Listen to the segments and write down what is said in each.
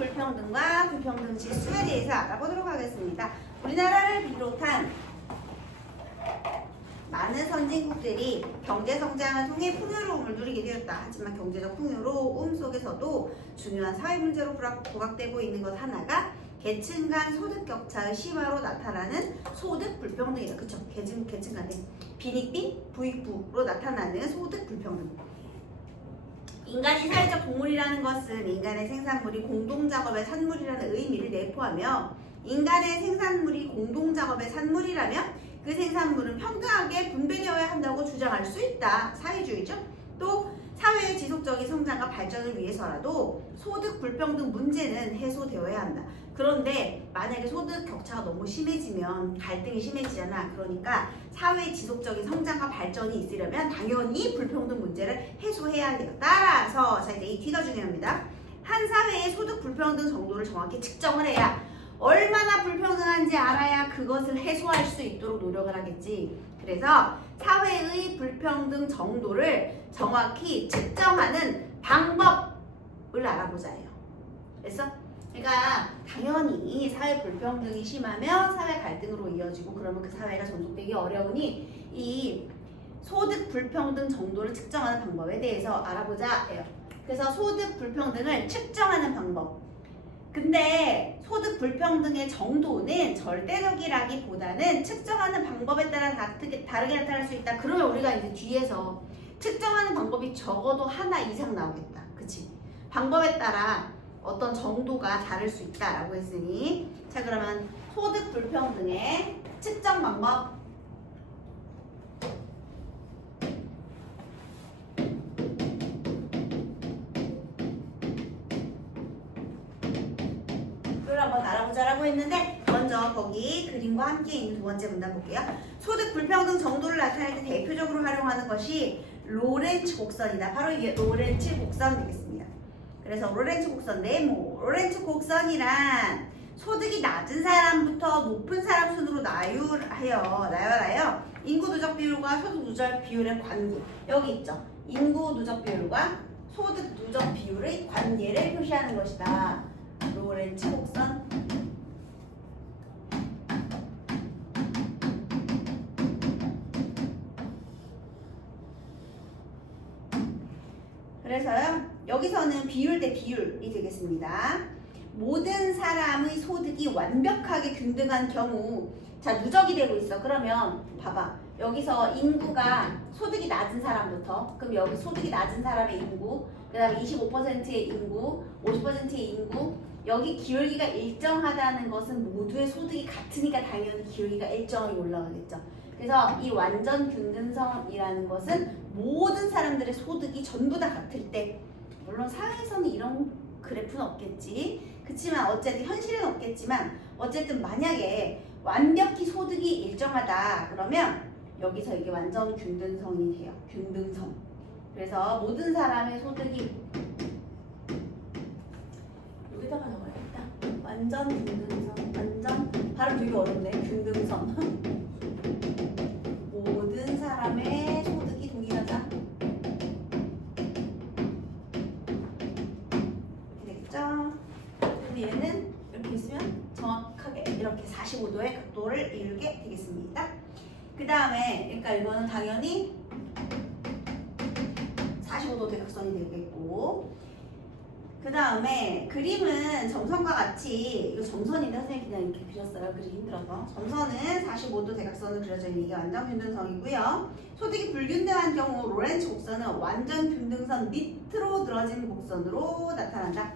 불평등과 불평등 지수에 대해서 알아보도록 하겠습니다. 우리나라를 비롯한 많은 선진국들이 경제성장을 통해 풍요로움을 누리게 되었다. 하지만 경제적 풍요로움 속에서도 중요한 사회 문제로 부각되고 있는 것 하나가 계층 간 소득 격차의 심화로 나타나는 소득 불평등이다. 그쵸? 계층 간의 빈익빈, 부익부로 나타나는 소득 불평등. 인간이 사회적 동물이라는 것은 인간의 생산물이 공동작업의 산물이라는 의미를 내포하며 인간의 생산물이 공동작업의 산물이라면 그 생산물은 평등하게 분배되어야 한다고 주장할 수 있다. 사회주의죠. 또 사회의 지속적인 성장과 발전을 위해서라도 소득 불평등 문제는 해소되어야 한다. 그런데 만약에 소득 격차가 너무 심해지면 갈등이 심해지잖아. 그러니까 사회의 지속적인 성장과 발전이 있으려면 당연히 불평등 문제를 해소해야 돼요. 따라서 자 이제 이 D가 중요합니다. 한 사회의 소득 불평등 정도를 정확히 측정을 해야 얼마나 불평등한지 알아야 그것을 해소할 수 있도록 노력을 하겠지. 그래서 사회의 불평등 정도를 정확히 측정하는 방법을 알아보자 해요. 그래서 그러니까 당연히 사회 불평등이 심하면 사회 갈등으로 이어지고 그러면 그 사회가 존속되기 어려우니 이 소득 불평등 정도를 측정하는 방법에 대해서 알아보자 해요. 그래서 소득 불평등을 측정하는 방법. 근데 소득 불평등의 정도는 절대적이라기보다는 측정하는 방법에 따라 다르게 나타날 수 있다. 그러면 우리가 이제 뒤에서 측정하는 방법이 적어도 하나 이상 나오겠다. 그치? 방법에 따라 어떤 정도가 다를 수 있다라고 했으니 자 그러면 소득 불평등의 측정 방법 한번 알아보자라고 했는데 먼저 거기 그림과 함께 있는 두 번째 문단 볼게요. 소득 불평등 정도를 나타낼 때 대표적으로 활용하는 것이 로렌츠 곡선이다. 바로 이게 로렌츠 곡선 되겠습니다. 그래서 로렌츠 곡선 네모. 로렌츠 곡선이란 소득이 낮은 사람부터 높은 사람 순으로 나열하여 인구 누적 비율과 소득 누적 비율의 관계 여기 있죠. 인구 누적 비율과 소득 누적 비율의 관계를 표시하는 것이다. 로렌츠 곡선. 그래서요 여기서는 비율 대 비율이 되겠습니다. 모든 사람의 소득이 완벽하게 균등한 경우 자 누적이 되고 있어. 그러면 봐봐 여기서 인구가 소득이 낮은 사람부터 그럼 여기 소득이 낮은 사람의 인구 그 다음에 25%의 인구 50%의 인구 여기 기울기가 일정하다는 것은 모두의 소득이 같으니까 당연히 기울기가 일정하게 올라가겠죠. 그래서 이 완전 균등성이라는 것은 모든 사람들의 소득이 전부 다 같을 때 물론 사회에서는 이런 그래프는 없겠지. 그치만 어쨌든 현실은 없겠지만 어쨌든 만약에 완벽히 소득이 일정하다 그러면 여기서 이게 완전 균등성이 돼요. 균등성. 그래서 모든 사람의 소득이 여기다가 적어야겠다. 완전 균등성. 완전 발음 되게 어렵네. 균등성. 모든 사람의 소득이 동일하다. 이렇게 되겠죠? 근데 얘는 이렇게 있으면 정확하게 이렇게 45도의 각도를 이루게 되겠습니다. 그 다음에 그러니까 이거는 당연히 45도 대각선이 되겠고 그 다음에 그림은 점선과 같이 이거 점선인데 선생님이 그냥 이렇게 그렸어요. 그리기 힘들어서 점선은 45도 대각선으로 그려져 있는 이게 완전 균등성이고요. 소득이 불균등한 경우 로렌츠 곡선은 완전 균등선 밑으로 늘어진 곡선으로 나타난다.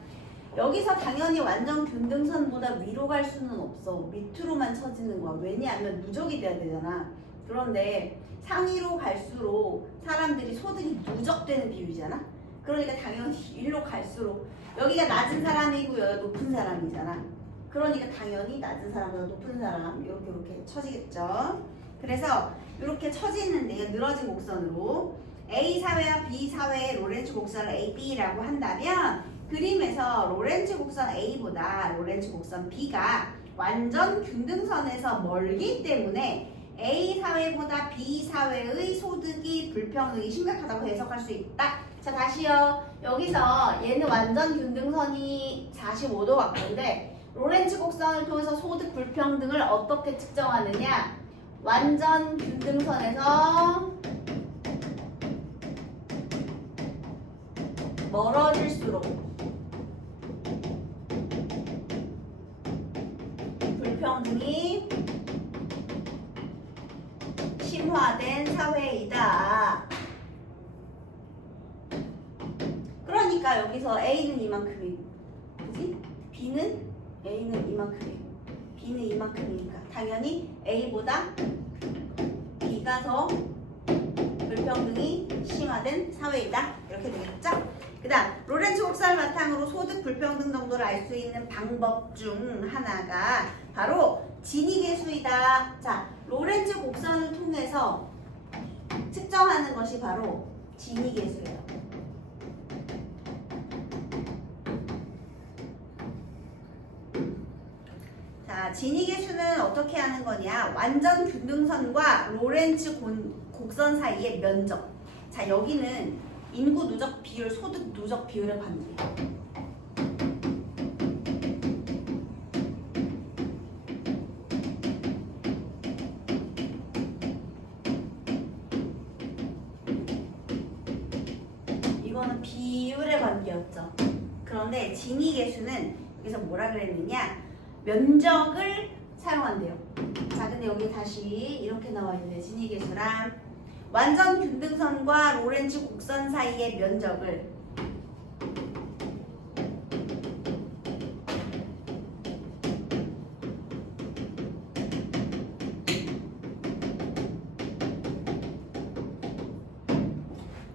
여기서 당연히 완전 균등선보다 위로 갈 수는 없어. 밑으로만 쳐지는 거야. 왜냐하면 누적이 돼야 되잖아. 그런데 상위로 갈수록 사람들이 소득이 누적되는 비율이잖아. 그러니까 당연히 위로 갈수록 여기가 낮은 사람이고요. 높은 사람이잖아. 그러니까 당연히 낮은 사람보다 높은 사람 이렇게 쳐지겠죠. 그래서 이렇게 쳐지는데요. 늘어진 곡선으로 A 사회와 B 사회의 로렌츠 곡선을 AB라고 한다면 그림에서 로렌츠 곡선 A보다 로렌츠 곡선 B가 완전 균등선에서 멀기 때문에 A 사회보다 B 사회의 소득이 불평등이 심각하다고 해석할 수 있다. 자, 다시요. 여기서 얘는 완전 균등선이 45도 각도인데 로렌츠 곡선을 통해서 소득 불평등을 어떻게 측정하느냐? 완전 균등선에서 멀어질수록 불평등이 심화된 사회이다. 그러니까 여기서 A는 이만큼이고, 그지? A는 이만큼이고, B는 이만큼이니까 당연히 A보다 B가 더 불평등이 심화된 사회이다. 이렇게 되겠죠? 그 다음 로렌츠 곡선을 바탕으로 소득 불평등 정도를 알 수 있는 방법 중 하나가 바로 지니계수이다. 자, 로렌츠 곡선을 통해서 측정하는 것이 바로 지니계수예요. 자, 지니계수는 어떻게 하는 거냐? 완전 균등선과 로렌츠 곡선 사이의 면적. 자, 여기는 인구 누적 비율, 소득 누적 비율의 관계예요. 이거는 비율의 관계였죠. 그런데 지니계수는 여기서 뭐라 그랬느냐? 면적을 사용한대요. 자, 근데 여기 다시 이렇게 나와 있는데 지니계수랑 완전 균등선과 로렌츠 곡선 사이의 면적을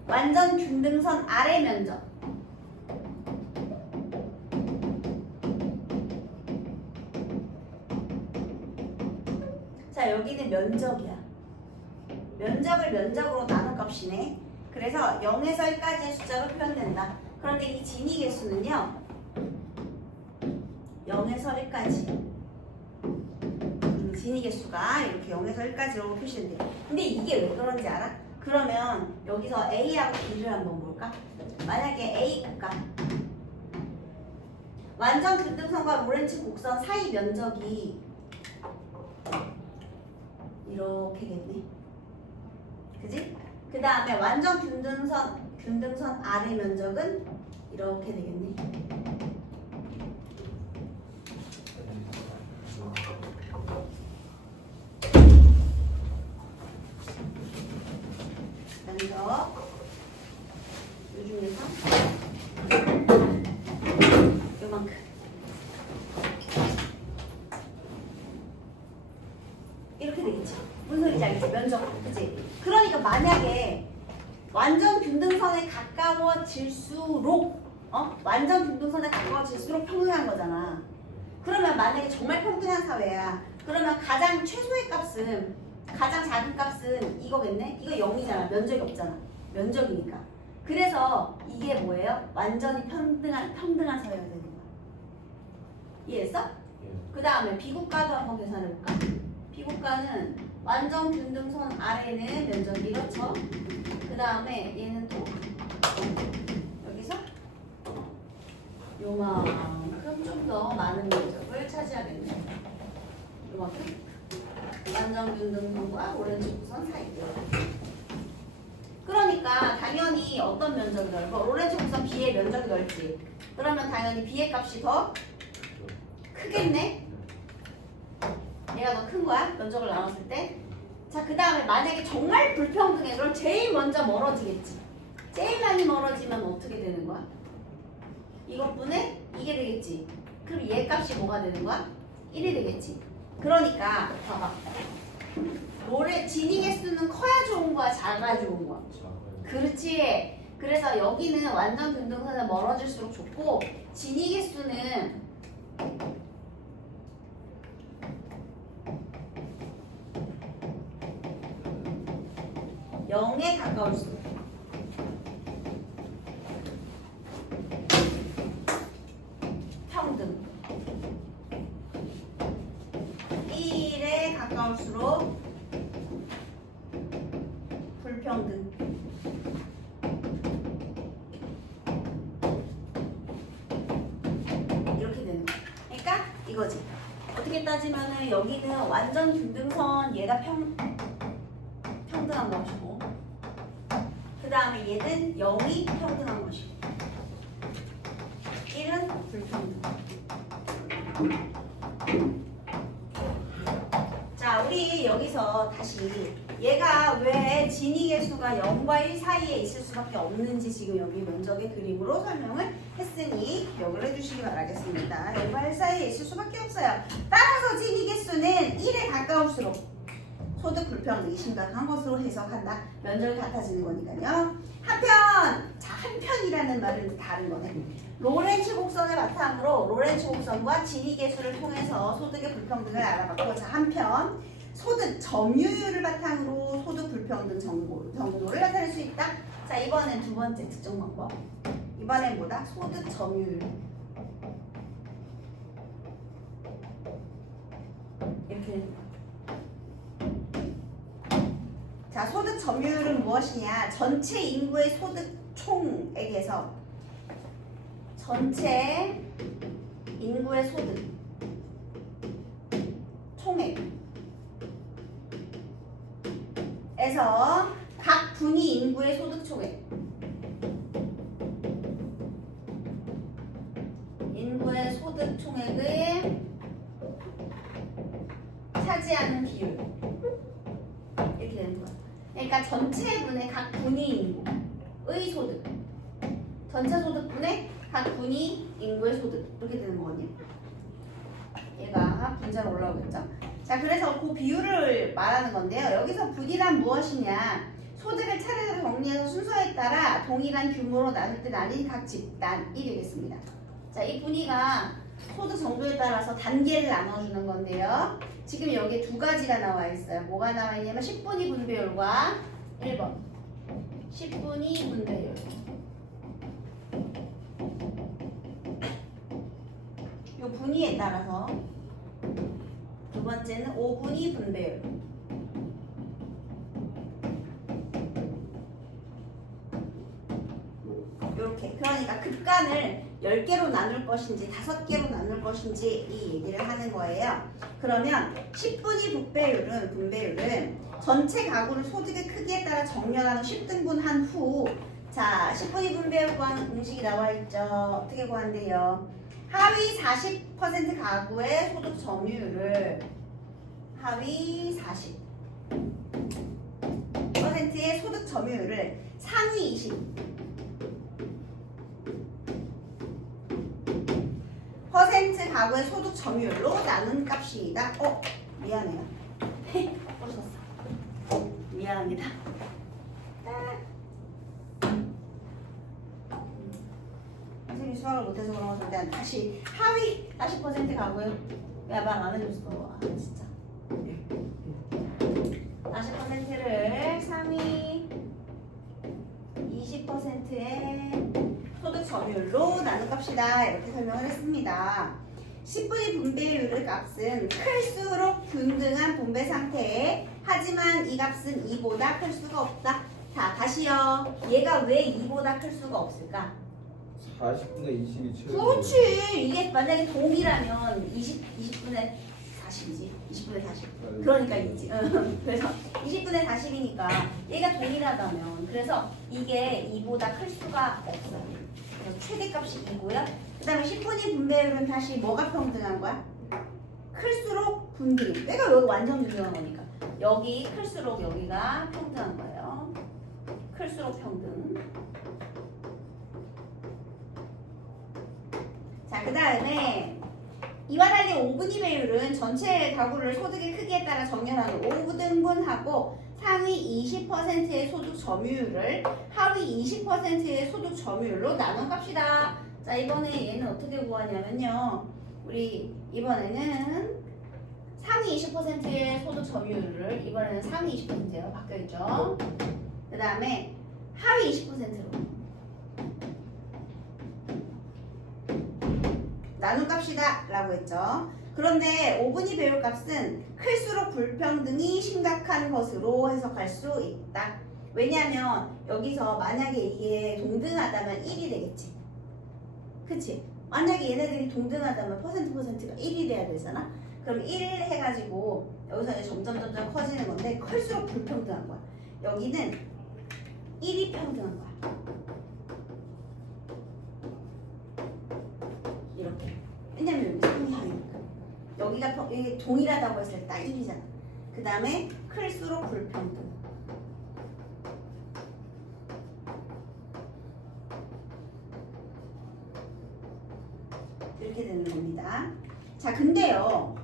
완전 균등선 아래 면적 자, 여기는 면적이야. 면적을 면적으로 나눈 값이네. 그래서 0에서 1까지의 숫자로 표현된다. 그런데 이 지니계수는요 0에서 1까지 지니계수가 이렇게 0에서 1까지로 표시된대요. 근데 이게 왜 그런지 알아? 그러면 여기서 A하고 B를 한번 볼까? 만약에 A 볼까? 완전 균등선과 로렌츠 곡선 사이 면적이 이렇게겠네. 그지? 그 다음에 완전 균등선 아래 면적은 이렇게 되겠네. 면적 요 중에서 요만큼. 이렇게 되겠지. 무슨 소리인지 알겠지? 면적, 그치? 그러니까 만약에 완전 균등선에 가까워질수록 완전 균등선에 가까워질수록 평등한 거잖아. 그러면 만약에 정말 평등한 사회야. 그러면 가장 최소의 값은 가장 작은 값은 이거겠네? 이거 0이잖아. 면적이 없잖아. 면적이니까. 그래서 이게 뭐예요? 완전히 평등한 사회가 되는 거야. 이해했어? 그 다음에 비국가도 한번 계산해볼까? 비국가는 완전 균등선 아래는 면적이 이렇죠? 그 다음에 얘는 또 여기서 요만큼 좀 더 많은 면적을 차지하겠네. 요만큼 완전 균등선과 로렌츠 곡선 사이. 그러니까 당연히 어떤 면적이 넓어? 로렌츠 곡선 B의 면적이 넓지. 그러면 당연히 B의 값이 더 크겠네? 얘가 더 큰 거야? 면적을 나눴을 때. 자, 그 다음에 만약에 정말 불평등해. 그럼 제일 먼저 멀어지겠지. 제일 많이 멀어지면 어떻게 되는 거야? 이것분에 이게 되겠지. 그럼 얘 값이 뭐가 되는 거야? 1이 되겠지. 그러니까 봐봐. 지니계수는 커야 좋은 거야? 작아야 좋은 거야? 그렇지. 그래서 여기는 완전 균등선에 멀어질수록 좋고 지니계수는 영에 가까울수록 평등 1에 가까울수록 불평등 이거지. 어떻게 따지면은 여기는 완전 균등선 얘가 평등한 것이고 그 다음에 얘는 0이 평등한 것이고 1은 불평등. 자, 우리 여기서 다시 얘가 왜 진위계수가 0과 1 사이에 있을 수밖에 없는지 지금 여기 면적의 그림으로 설명을 했으니 기억을 해주시기 바라겠습니다. 0과 1 사이에 있을 수밖에 없어요. 따라서 진위계수는 1에 가까울수록 소득 불평등이 심각한 것으로 해석한다. 면적이 같아지는 거니까요. 한편이라는 말은 다른 거네. 로렌츠 곡선을 바탕으로 로렌츠 곡선과 진위계수를 통해서 소득의 불평등을 알아봤고, 자, 한편 소득 점유율을 바탕으로 소득 불평등 정도를 나타낼 수 있다. 자, 이번엔 두 번째 특정 방법. 이번엔 뭐다? 소득 점유율. 이렇게 됩니다. 자, 소득 점유율은 무엇이냐? 전체 인구의 소득 총액에서 전체 인구의 소득 총액에서 각 분위 인구의 소득 총액, 인구의 소득 총액을 차지하는 비율, 이렇게 되는 거야. 그러니까 전체 분의 각 분위 인구의 소득, 전체 소득분의 각 분위 인구의 소득, 이렇게 되는 거거든요. 얘가 분자로 올라오겠죠. 자, 그래서 그 비율을 말하는 건데요. 여기서 분위란 무엇이냐? 소득을 차례대로 정리해서 순서에 따라 동일한 규모로 나눌 때 나뉜 각 집단 1이겠습니다. 자, 이 분위가 소득 정도에 따라서 단계를 나눠주는 건데요. 지금 여기에 두 가지가 나와 있어요. 뭐가 나와 있냐면 10분위 분배율과 1번 10분위 분배율. 이 분위에 따라서 두 번째는 5분위 분배율. 이렇게. 그러니까 극간을 10개로 나눌 것인지 5개로 나눌 것인지 이 얘기를 하는 거예요. 그러면 10분위 분배율은 전체 가구를 소득의 크기에 따라 정렬하는 10등분한 후, 자, 10분위 분배율 구하는 공식이 나와 있죠. 어떻게 구한대요? 하위 40% 가구의 소득 점유율을 하위 40%의 소득 점유율을 상위 20% 가구의 소득 점유율로 나눈 값이다. 미안해요. 꼬셨어. 미안합니다. 선생님이 수학을 못해서 그런 거 절대 다시 하위 40% 가구의 야, 말 안 해줬어. 진짜. 40%를 상위 20%의 소득 점유율로 나눈 값이다. 이렇게 설명을 했습니다. 10분위 분배율의 값은 클수록 균등한 분배 상태에, 하지만 이 값은 2보다 클 수가 없다. 자, 다시요. 얘가 왜 2보다 클 수가 없을까? 40분의 20이 최고. 그렇지. 이게 만약에 동이라면 20분의 40이지. 20분의 40. 그러니까 2지. 그래서 20분의 40이니까 얘가 동일하다면, 그래서 이게 2보다 클 수가 없어요. 그래서 최대값이 2고요. 그 다음에 10분위 분배율은 다시 뭐가 평등한 거야? 클수록 분비. 얘가 여기 완전 균등한 거니까. 여기 클수록 여기가 평등한 거예요. 클수록 평등. 자, 그 다음에 이와 달리 5분위 배율은 전체 가구를 소득의 크기에 따라 정렬하는 5등분하고 상위 20%의 소득 점유율을 하위 20%의 소득 점유율로 나눈 값이다. 자, 이번에 얘는 어떻게 구하냐면요. 우리 이번에는 상위 20%의 소득 점유율을 이번에는 상위 20%예요. 바뀌어있죠. 그 다음에 하위 20%로 나눈 값이다 라고 했죠. 그런데 5분위 배율 값은 클수록 불평등이 심각한 것으로 해석할 수 있다. 왜냐하면 여기서 만약에 이게 동등하다면 1이 되겠지. 그치? 만약에 얘네들이 동등하다면 퍼센트가 1이 돼야 되잖아. 그럼 1 해가지고 여기서 이제 점점 커지는 건데 클수록 불평등한 거야. 여기는 1이 평등한 거야. 이렇게. 왜냐면 여기 상이하니까. 여기가 이게 동일하다고 했을 때 딱 1이잖아. 그 다음에 클수록 불평등. 이렇게 되는 겁니다. 자, 근데요.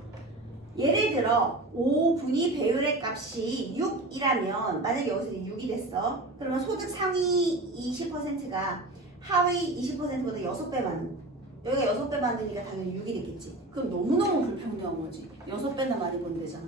예를 들어 5분위 배율의 값이 6이라면 만약에 여기서 6이 됐어. 그러면 소득 상위 20%가 하위 20%보다 6배 많은. 여기가 6배 많으니까 당연히 6이 되겠지. 그럼 너무너무 불평등한 거지. 6배나 많이 버는 되잖아.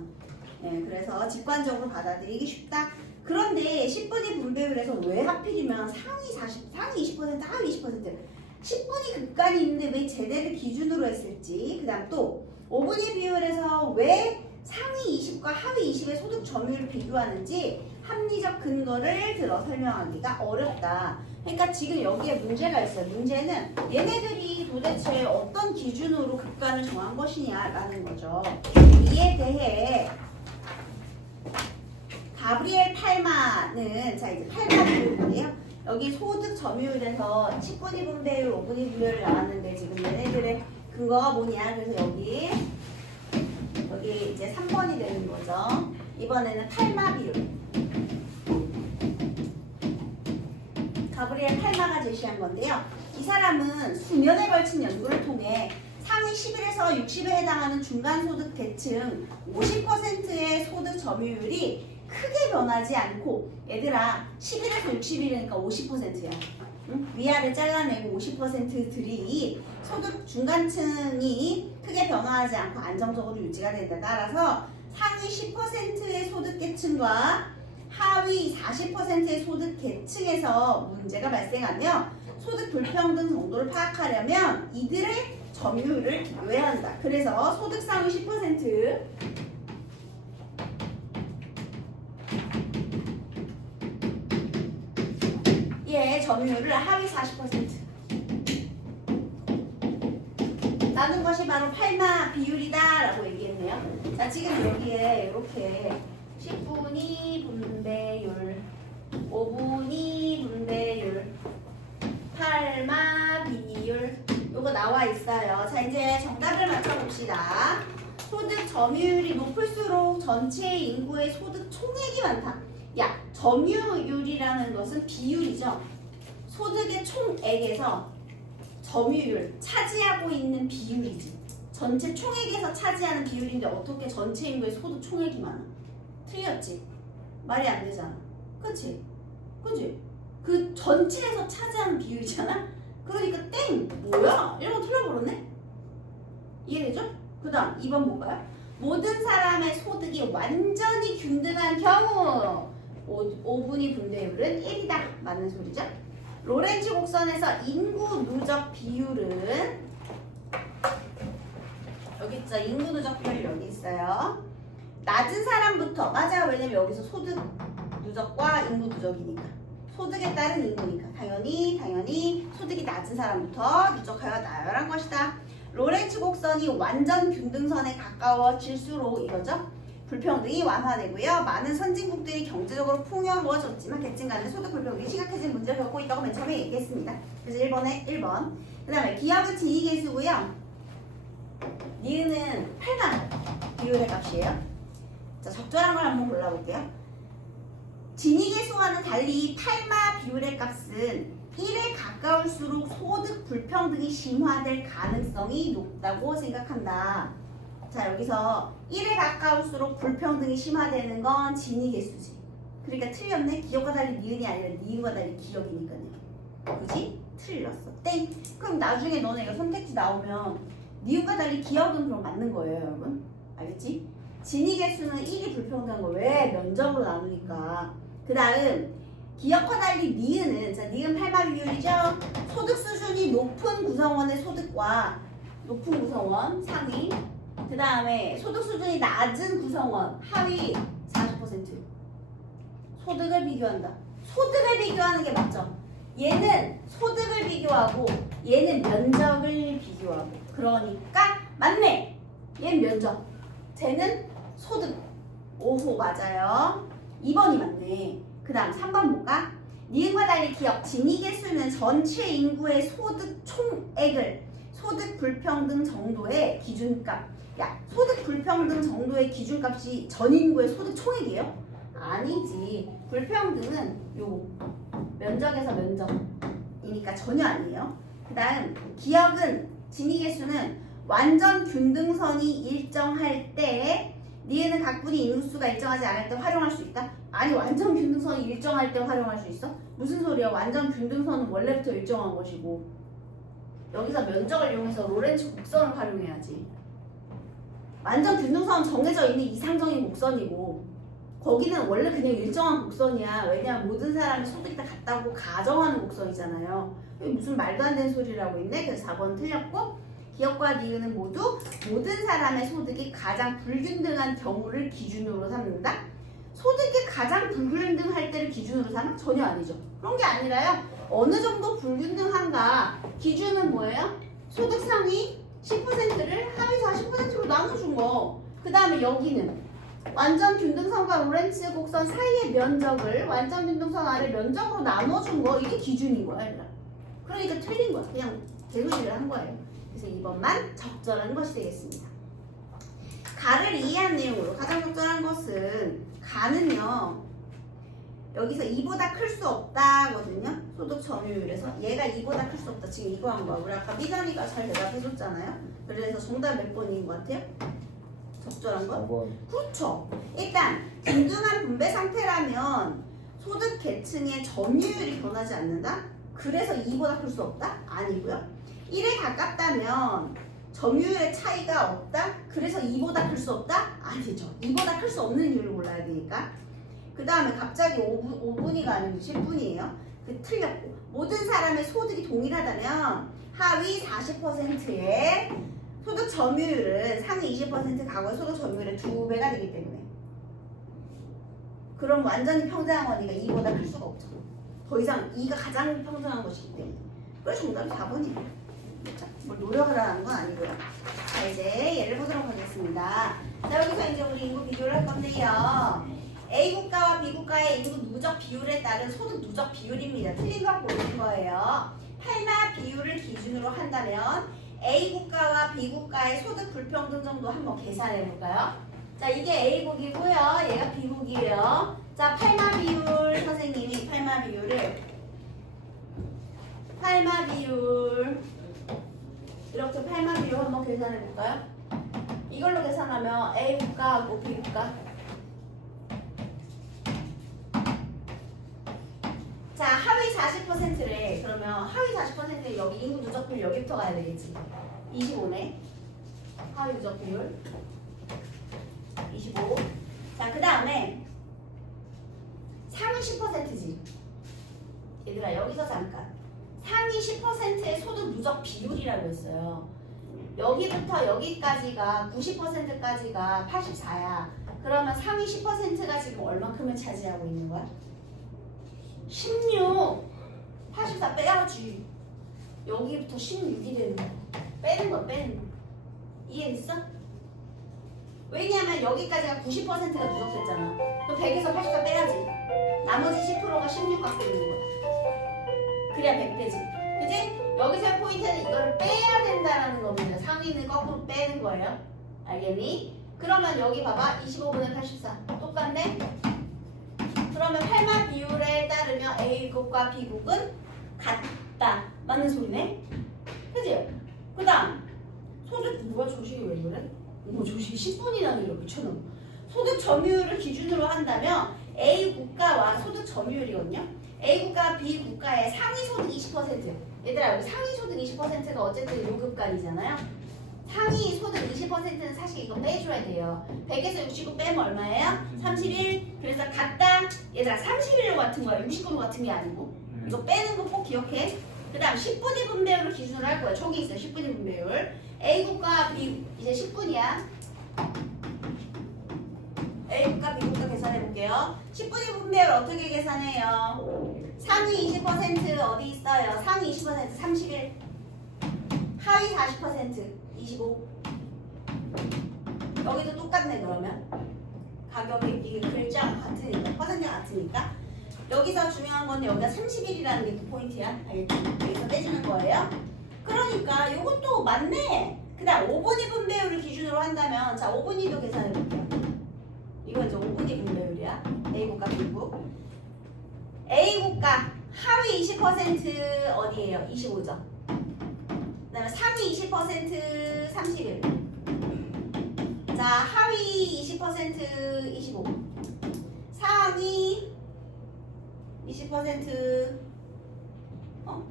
네, 그래서 직관적으로 받아들이기 쉽다. 그런데 10분위 분배율에서 왜 하필이면 상위 20%, 하위 20%, 10분위 극간이 있는데 왜 쟤네를 기준으로 했을지, 그 다음 또 5분위 비율에서 왜 상위 20과 하위 20의 소득 점유율을 비교하는지 합리적 근거를 들어 설명하기가 어렵다. 그러니까 지금 여기에 문제가 있어요. 문제는 얘네들이 도대체 어떤 기준으로 극간을 정한 것이냐라는 거죠. 이에 대해 가브리엘 팔마는, 자 이제 팔마 비율인데요. 여기 소득 점유율에서 10분위 분배율, 5분위 비율을 나왔는데 지금 얘네들의 근거가 뭐냐? 그래서 여기 이제 3번이 되는 거죠. 이번에는 팔마 비율. 가브리엘 팔마가 제시한 건데요. 이 사람은 수년에 걸친 연구를 통해 상위 11에서 60에 해당하는 중간소득 계층 50%의 소득 점유율이 크게 변하지 않고, 얘들아 11에서 60이니까 50%야. 응? 위아래 잘라내고 50%들이 소득 중간층이 크게 변화하지 않고 안정적으로 유지가 된다. 따라서 상위 10%의 소득 계층과 하위 40%의 소득 계층에서 문제가 발생하며 소득 불평등 정도를 파악하려면 이들의 점유율을 비교해야 한다. 그래서 소득 상위 10% 의 점유율을 하위 40% 나눈 것이 바로 팔마 비율이다 라고 얘기했네요. 자, 지금 여기에 이렇게 10분위 분배율, 5분위 분배율, 팔마 비율 요거 나와 있어요. 자, 이제 정답을 맞춰봅시다. 소득 점유율이 높을수록 전체 인구의 소득 총액이 많다. 야, 점유율이라는 것은 비율이죠. 소득의 총액에서 점유율, 차지하고 있는 비율이지. 전체 총액에서 차지하는 비율인데 어떻게 전체 인구의 소득 총액이 많아? 틀렸지? 말이 안 되잖아. 그치? 그치? 그 전체에서 차지하는 비율이잖아? 그러니까 땡! 뭐야? 이런 거 틀려버렸네? 이해되죠? 그 다음 2번 볼까요? 모든 사람의 소득이 완전히 균등한 경우 5분위 분배율은 1이다. 맞는 소리죠? 로렌츠 곡선에서 인구 누적 비율은 여기 있죠. 인구 누적 비율 여기 있어요. 낮은 사람부터, 맞아요. 왜냐면 여기서 소득 누적과 인구 누적이니까. 소득에 따른 인구니까. 당연히 소득이 낮은 사람부터 누적하여 나열한 것이다. 로렌츠 곡선이 완전 균등선에 가까워질수록 이거죠. 불평등이 완화되고요. 많은 선진국들이 경제적으로 풍요로워졌지만 계층 간의 소득 불평등이 심각해진 문제를 겪고 있다고 맨 처음에 얘기했습니다. 그래서 1번에 1번. 그 다음에 기하은 진위계수고요. 니은은 8만 비율의 값이에요. 자, 적절한 걸 한번 골라볼게요. 진위계수와는 달리 팔마 비율의 값은 1에 가까울수록 소득 불평등이 심화될 가능성이 높다고 생각한다. 자, 여기서 1에 가까울수록 불평등이 심화되는 건 진위계수지. 그러니까 틀렸네. 기억과 달리 니은이 아니라 니은과 달리 기억이니까요. 그지? 틀렸어. 땡. 그럼 나중에 너네 이거 선택지 나오면 니은과 달리 기억은 그럼 맞는 거예요, 여러분. 알겠지? 진위계수는 1이 불평등한 거. 왜? 면적으로 나누니까. 그 다음 기억과 달리 니은은, 자, 니은 팔마 비율이죠. 소득 수준이 높은 구성원의 소득과 높은 구성원 상위, 그 다음에 소득 수준이 낮은 구성원 하위 40% 소득을 비교한다. 소득을 비교하는 게 맞죠. 얘는 소득을 비교하고 얘는 면적을 비교. 5요. 그러니까 맞네. 얘는 면적. 쟤는 소득. 5호 맞아요. 2번이 맞네. 그 다음 3번 볼까? 니은과 달리 기억. 진위계수는 전체 인구의 소득 총액을 소득 불평등 정도의 기준값. 야, 소득 불평등 정도의 기준값이 전 인구의 소득 총액이에요? 아니지. 불평등은 요 면적에서 면적이니까 전혀 아니에요. 그 다음 기억은 진위계수는 완전 균등선이 일정할 때 니은은 각분이 인구수가 일정하지 않을 때 활용할 수 있다? 아니 완전 균등선이 일정할 때 활용할 수 있어? 무슨 소리야? 완전 균등선은 원래부터 일정한 것이고 여기서 면적을 이용해서 로렌츠 곡선을 활용해야지. 완전 균등선은 정해져 있는 이상적인 곡선이고 거기는 원래 그냥 일정한 곡선이야. 왜냐면 모든 사람이 소득이 다 같다고 가정하는 곡선이잖아요. 이게 무슨 말도 안 되는 소리를 하고 있네. 그래서 4번 틀렸고 기억과 니은은 모두 모든 사람의 소득이 가장 불균등한 경우를 기준으로 삼는다. 소득이 가장 불균등할 때를 기준으로 삼아? 전혀 아니죠. 그런 게 아니라요. 어느 정도 불균등한가 기준은 뭐예요? 소득 상위 10%를 하위 40%로 나눠준 거. 그 다음에 여기는 완전 균등선과 로렌츠 곡선 사이의 면적을 완전 균등선 아래 면적으로 나눠준 거. 이게 기준인 거야, 얘들아. 그러니까 틀린 거야. 그냥 대소식을 한 거예요. 그래서 2번만 적절한 것이 되겠습니다. 가를 이해한 내용으로 가장 적절한 것은 가는요. 여기서 2보다 클 수 없다거든요. 소득 점유율에서 얘가 2보다 클 수 없다. 지금 이거 한 거야. 우리 아까 삐단이가 잘 대답해줬잖아요. 그래서 정답 몇 번인 것 같아요? 적절한 거? 4번. 그렇죠. 일단 균등한 분배 상태라면 소득 계층의 점유율이 변하지 않는다? 그래서 2보다 클 수 없다? 아니고요. 1에 가깝다면 점유율의 차이가 없다? 그래서 2보다 클 수 없다? 아니죠. 2보다 클 수 없는 이유를 몰라야 되니까. 그 다음에 갑자기 5분위가 아니고 10분이에요. 그 틀렸고 모든 사람의 소득이 동일하다면 하위 40%의 소득 점유율은 상위 20% 과거의 소득 점유율의 2배가 되기 때문에 그럼 완전히 평등한 거니까 2보다 클 수가 없죠. 더 이상 2가 가장 평등한 것이기 때문에. 그래서 정답이 4번이에요. 자, 뭘 노력을 하는 건 아니고요. 자, 이제 예를 보도록 하겠습니다. 자, 여기서 이제 우리 인구 비교를 할 건데요. A 국가와 B 국가의 인구 누적 비율에 따른 소득 누적 비율입니다. 틀린 거 보는 거예요. 팔마 비율을 기준으로 한다면 A 국가와 B 국가의 소득 불평등 정도 한번 계산해 볼까요? 자, 이게 A국이고요. 얘가 B국이에요. 자, 팔마 비율 선생님이 팔마 비율을 이렇게 팔마 비율 한번 계산해 볼까요? 이걸로 계산하면 A 국가하고 B 국가. 자, 하위 40%래. 그러면 하위 40%에 여기 인구 누적 비율 여기부터 가야 되겠지. 25네. 하위 누적 비율 25. 자, 그 다음에 상위 10%지. 얘들아, 여기서 잠깐. 상위 10%의 소득 누적 비율이라고 했어요. 여기부터 여기까지가 90%까지가 84야. 그러면 상위 10%가 지금 얼만큼을 차지하고 있는 거야? 16. 84 빼야지. 여기부터 16이 되는 거야. 빼는 거. 이해했어? 왜냐하면 여기까지가 90%가 누적됐잖아. 그럼 100에서 84 빼야지. 나머지 10%가 16 갖고 있는 거야. 그래야 100되지. 그지? 여기서의 포인트는 이거를 빼야 된다라는 겁니다. 상위는 거꾸로 빼는 거예요. 알겠니? 그러면 여기 봐봐. 25분의 84. 똑같네? 그러면 팔마 비율에 따르면 A국과 B국은 같다. 맞는 소리네? 그지? 그 다음 소득 뭐야? 조식이 왜 그래? 조식이 10분이나 이렇게 미쳐놓은 소득 점유율을 기준으로 한다면 A국가와 소득 점유율이거든요. A국가 B 국가의 상위 소득 20%. 얘들아, 여기 상위 소득 20%가 어쨌든 요급간이잖아요. 상위 소득 20%는 사실 이거 빼줘야 돼요. 100에서 69 빼면 얼마예요? 31. 그래서 같다. 얘들아, 31로 같은 거야. 69로 같은 게 아니고. 이거 빼는 거 꼭 기억해. 그 다음 10분위 분배율을 기준으로 할 거야. 저기 있어요. 10분위 분배율. A국가 B 이제 10분이야. A국가 B국가 계산해 볼게요. 10분위 분배율 어떻게 계산해요? 상위 20% 어디 있어요? 상위 20% 31. 하위 40% 25. 여기도 똑같네 그러면. 가격이 이게 글자가 같으니까 퍼센트가 같으니까 여기서 중요한 건데 여기가 31이라는 게 또 포인트야. 알겠지? 여기서 떼주는 거예요. 그러니까 이것도 맞네. 그 다음 5분위 분배율을 기준으로 한다면 자 5분위도 계산해 볼게요. 이거 이제 5분위 분배율이야. A국가 B국. A국가 하위 20% 어디예요? 25점. 그 다음에 상위 20% 31. 자 하위 20% 25. 상위 20%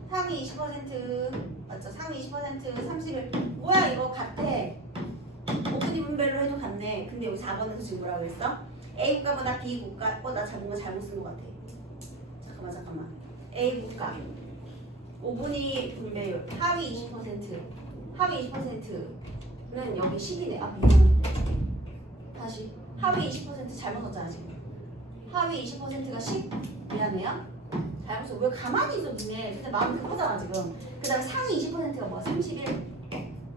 상위 20% 맞죠? 상위 20% 31. 뭐야 이거 같아. 5분위 분배로 해도 같네. 근데 여기 4번에서 지금 뭐라고 했어? A국가보다 B국가 나 뭔가 잘못 쓴 것 같아. 잠깐만. A국가 5분위 분배율 하위 20% 하위 20%는 여기 10이네. 아 미안. 다시 하위 20% 잘못 썼잖아 지금. 하위 20%가 10. 미안해요. 잘못 써. 왜 가만히 있어 니네. 근데 마음 급하잖아 지금. 그 다음에 상위 20%가 뭐야? 31.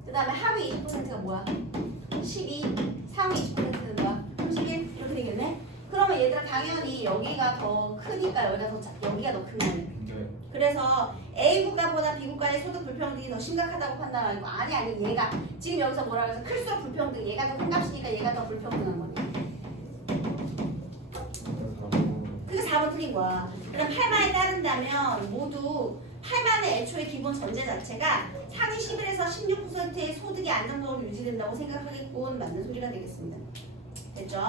그 다음에 하위 20%가 뭐야? 12. 상위 20%는 뭐야? 31. 이렇게 되겠네. 그러면 얘들아 당연히 여기가 더 크니까 여기가 더 크네. 네. 그래서 A 국가보다 B 국가의 소득 불평등이 더 심각하다고 판단하고 아니 얘가 지금 여기서 뭐라 그래서 클수록 불평등 얘가 더 흥갑시니까 얘가 더 불평등한 거네. 그게 4번 틀린 거야. 그럼 8만에 따른다면 모두 8만의 애초에 기본 전제 자체가 상위 11에서 16%의 소득이 안정적으로 유지된다고 생각하겠군 맞는 소리가 되겠습니다. 됐죠?